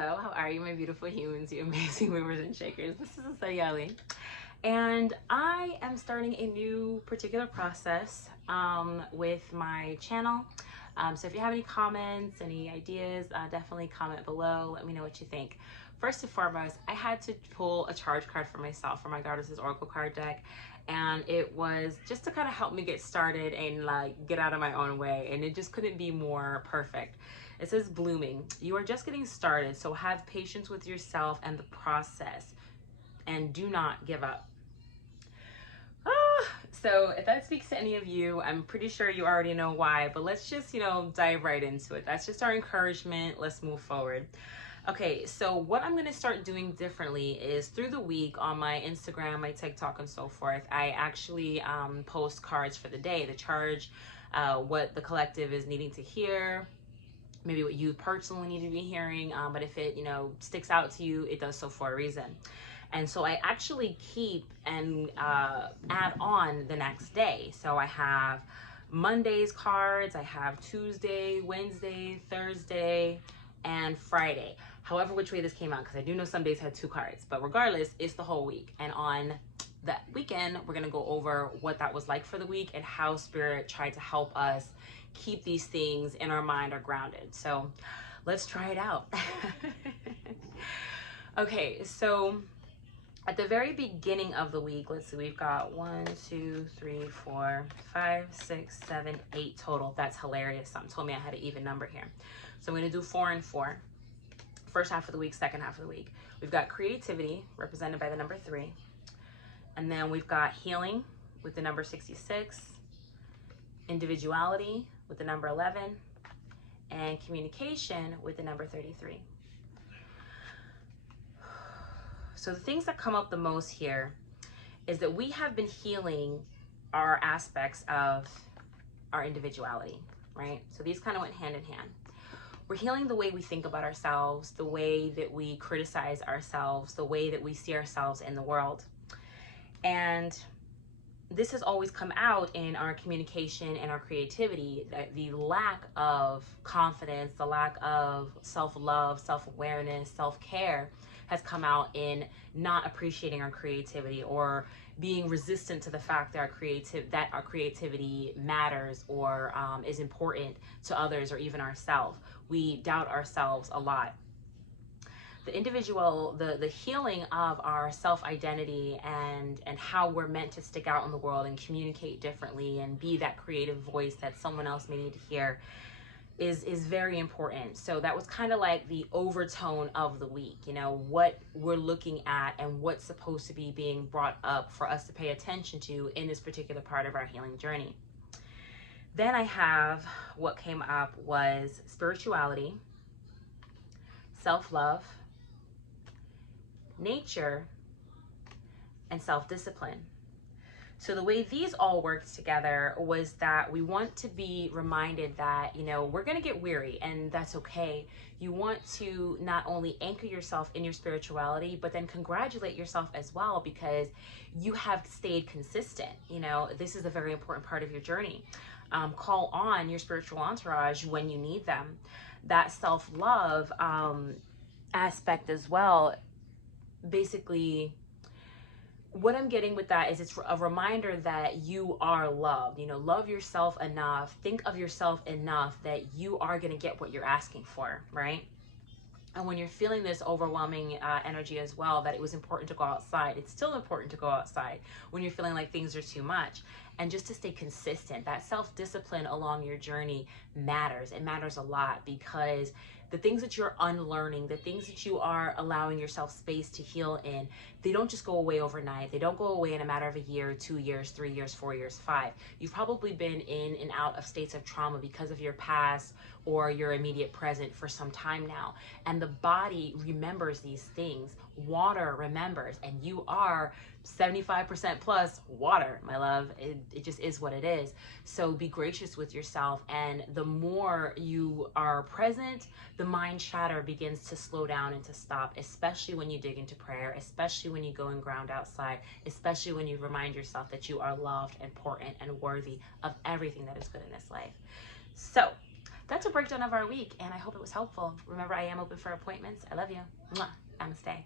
Hello, how are you, my beautiful humans, you amazing movers and shakers? This is Sayali, and I am starting a new particular process with my channel. So if you have any comments, any ideas, definitely comment below. Let me know what you think. First and foremost, I had to pull a charge card for myself for my Goddess's Oracle card deck, and it was just to kind of help me get started and like get out of my own way, and it just couldn't be more perfect. It says blooming. You are just getting started, so have patience with yourself and the process, and do not give up. So if that speaks to any of you, I'm pretty sure you already know why, but let's just, dive right into it. That's just our encouragement. Let's move forward. Okay, so what I'm going to start doing differently is through the week on my Instagram, my TikTok, and so forth, I actually post cards for the day, the charge, what the collective is needing to hear, maybe what you personally need to be hearing, but if it, sticks out to you, it does so for a reason. And so I actually keep and add on the next day. So I have Monday's cards, I have Tuesday, Wednesday, Thursday, and Friday. However, which way this came out, because I do know some days had 2 cards, but regardless, it's the whole week. And on that weekend, we're gonna go over what that was like for the week and how Spirit tried to help us keep these things in our mind or grounded. So let's try it out. Okay, so at the very beginning of the week, let's see, we've got 1, 2, 3, 4, 5, 6, 7, 8 total. That's hilarious. Something told me I had an even number here. So I'm going to do 4 and 4. First half of the week, second half of the week. We've got creativity, represented by the number 3. And then we've got healing with the number 66. Individuality with the number 11. And communication with the number 33. So the things that come up the most here is that we have been healing our aspects of our individuality, right? So these kind of went hand in hand. We're healing the way we think about ourselves, the way that we criticize ourselves, the way that we see ourselves in the world. And this has always come out in our communication and our creativity, that the lack of confidence, the lack of self-love, self-awareness, self-care has come out in not appreciating our creativity or being resistant to the fact that our creativity matters or is important to others or even ourselves. We doubt ourselves a lot. The individual, the healing of our self-identity and how we're meant to stick out in the world and communicate differently and be that creative voice that someone else may need to hear is very important. So that was kind of like the overtone of the week, what we're looking at and what's supposed to be being brought up for us to pay attention to in this particular part of our healing journey. Then I have what came up was spirituality, self-love, nature, and self-discipline. So the way these all worked together was that we want to be reminded that, we're going to get weary, and that's okay. You want to not only anchor yourself in your spirituality, but then congratulate yourself as well, because you have stayed consistent. This is a very important part of your journey. Call on your spiritual entourage when you need them. That self-love aspect as well. Basically, what I'm getting with that is it's a reminder that you are loved. Love yourself enough, think of yourself enough that you are going to get what you're asking for, right? And when you're feeling this overwhelming energy as well, that it was important to go outside, it's still important to go outside when you're feeling like things are too much. And just to stay consistent, that self-discipline along your journey matters. It matters a lot, because the things that you're unlearning, the things that you are allowing yourself space to heal in, they don't just go away overnight. They don't go away in a matter of a year, 2 years, 3 years, 4 years, 5. You've probably been in and out of states of trauma because of your past or your immediate present for some time now. And the body remembers these things. Water remembers, and you are 75% plus water, my love. It just is what it is. So be gracious with yourself, and the more you are present, the mind chatter begins to slow down and to stop, especially when you dig into prayer, especially when you go and ground outside, especially when you remind yourself that you are loved, important, and worthy of everything that is good in this life. So that's a breakdown of our week, and I hope it was helpful. Remember, I am open for appointments. I love you. Mwah. Namaste.